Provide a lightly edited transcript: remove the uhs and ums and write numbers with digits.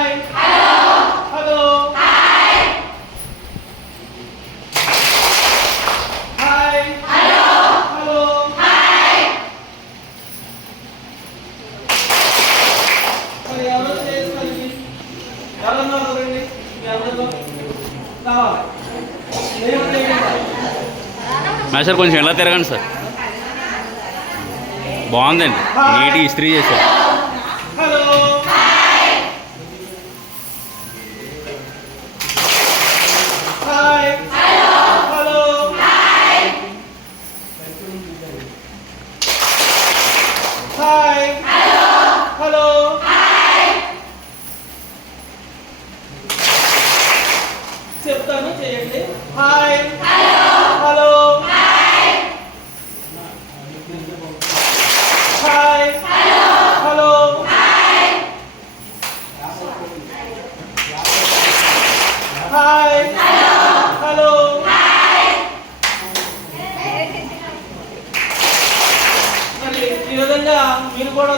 Hi hello hi hello మరి ఎవరు చేస్తారు ఎవరన్నా చూడండి ఎవరిలో కావాలి సార్ కొంచెం ఎలా తిరగండి సార్. బాగుందండి, నీట్గా ఇస్త్రీ చేశారు. Hello hi hello hi hello చెప్తాను చేయండి. హాయ్